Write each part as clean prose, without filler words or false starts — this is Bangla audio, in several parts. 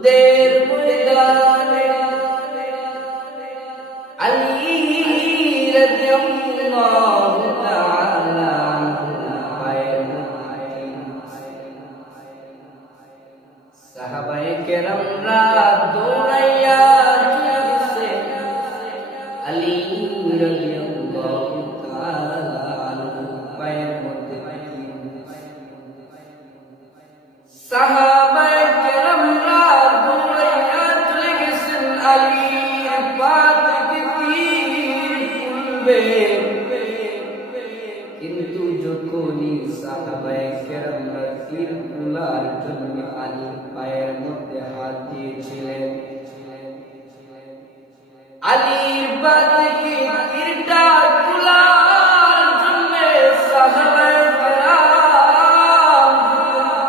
উহুদের ময়দানে আলী রাদিয়াল্লাহু তাআলা পায়ের সাহাবায়ে কেরামরা দৌড়াইয়া চলেছে আলী রাদিয়াল্লাহু তাআলা পায়ের মধ্যে সাহাবায়ে কেরামরা দৌড়াইয়া চলে গেছেন আলীর পা থেকে তীর খুলবে, কিন্তু যখনই সাহাবায়ে কেরামরা তীর খোলার জন্য আলীর পায়ের মধ্যে হাত দিয়েছিলেন, আলীর পা থেকে তীরটা খোলার জন্য সাহাবায়ে কেরাম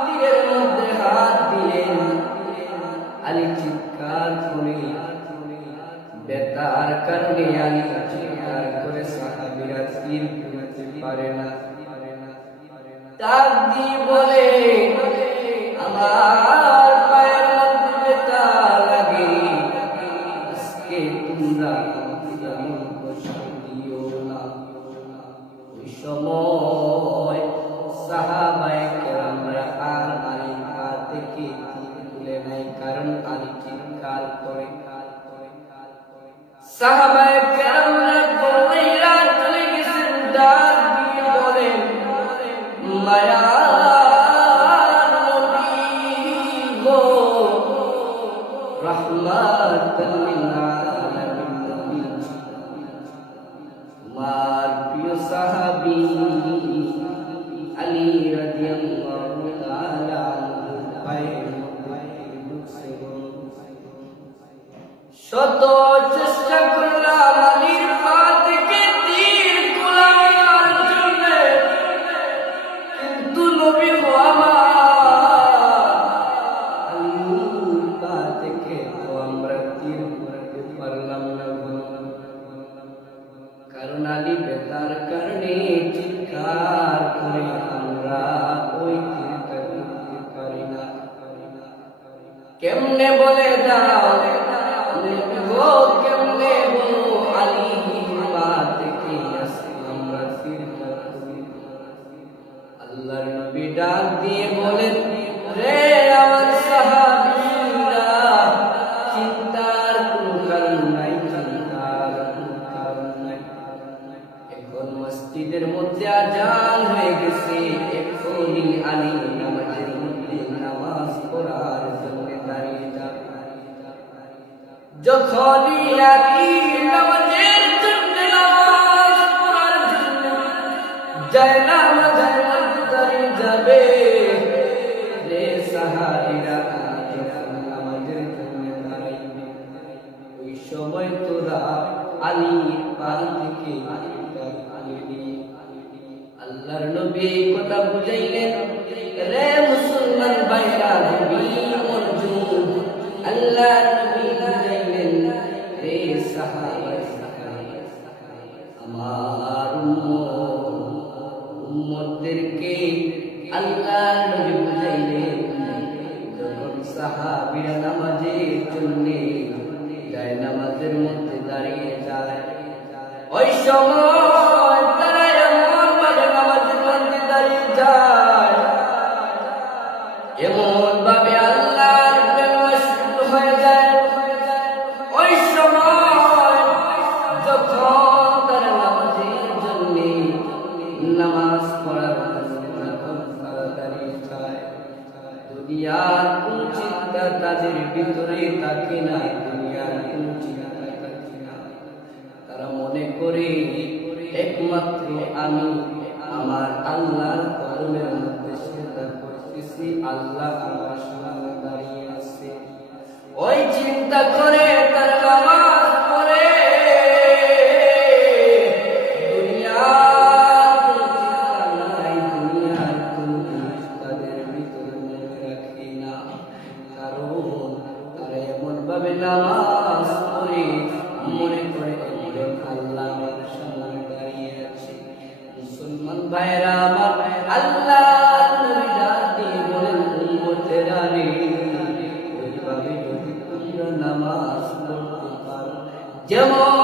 তীরের মধ্যে হাত দিলেন। আলী চিৎকার করে, ব্যথার কারণে আলী চিৎকার করে, সাহাবীরা তীর খুলতে পারে না। ডাক দিয়ে বলে, আমার পায়ের মধ্যে ব্যথা লাগে, আজকে তোমরা আমাকে এমন কষ্ট দিও না। ওই সময় সাহাবায়ে কেরামরা আর আলীর পা থেকে তীর তুলে নাই, কারণ আলী চিৎকার করে। সাহাবায়ে কেরামরা দৌড়াইয়া চলে গেছেন, ডাক দিয়ে বলেন, মায়ার নবী গো, রাহমাতাল লিল আলামিন নবী, আমার প্রিয় সাহাবী আলী রাদিয়াল্লাহু তাআলা পায়ের মধ্যে ঢুকছে। শত চেষ্টা করলাম আলীর পা থেকে তীর খোলার জন্য, কিন্তু নবী গো আমার আলীর পা থেকে তো আমরা তীর খোলাতে পারলাম না, কারণ আলী ব্যথার কারণে চিৎকার করে আমরা ওই তীরটা করতে পারি না। কেমনে বলে দাও গো, কেমনে বলো আলীর পা থেকে আমরা তীরটা করি। আল্লাহর নবী ডাক দিয়ে বলেন, রে আমার সাহাবীরা, চিন্তার কোনো কারণ নাই, চিন্তার কোনো কারণ নাই। এখন মসজিদের মধ্যে আজান হয়ে গেছে, এখনই আলী নামাজের মধ্যে নামাজ পড়ার জন্য দাঁড়িয়ে যাবে। যখনই আলী নামাজের জন্য নামাজ পড়ার জন্য যায়, নামাজের মধ্যে দাঁড়িয়ে যাবে, রে সাহাবীরা নামাজের জন্য দাঁড়াইবে, ওই সময় তোরা আলীর পা থেকে আল্লাহর নবী কথা বুঝাইলেন, রে মুসলমান ভাইরা, নবী মরজুদ আল্লাহর নবী বুঝাইলেন, রে সাহাবা, আমার উম্মতদেরকে আল্লাহর নবী বুঝাইলেন, যখন সাহাবীরা নামাজের জন্য যায়, নামাজের মধ্যে দাঁড়িয়ে যায়, ওই সময় তারা এমন ভাবে নামাজের মধ্যে দাঁড়িয়ে যায়, এমন ভাবে আল্লাহর কালামা শুরু হয়ে যায়। ওই সময় যখন তারা নামাজের জন্য নামাজ পড়ার তারা দাঁড়িয়ে যায়, দুনিয়ার কোন চিন্তা তাদের ভিতরে থাকে না, দুনিয়ার কোন চিন্তা থাকে না। তারা মনে করে একমাত্র আমি আমার আল্লাহর কদমের মধ্যে সেজদা করতেছি, আল্লাহ আমার সামনে দাঁড়িয়ে আছে। ওই চিন্তা করে তারা নামাজ পড়ে, দুনিয়ার কোনো চিন্তা নাই, দুনিয়ার কোনো জিনিস তাদের ভিতরে মনে রাখে না, কারণ তারা এমন ভাবে নামাজ পড়ে মনে করে আল্লাহ আমার সামনে দাঁড়িয়ে আছে। মুসলমান ভাইরা আমার, আল্লাহ নবী ডাক দিয়ে বলেন, উম্মতেরা রে, ওইভাবে নামাজ পড়তে পারো, যেমন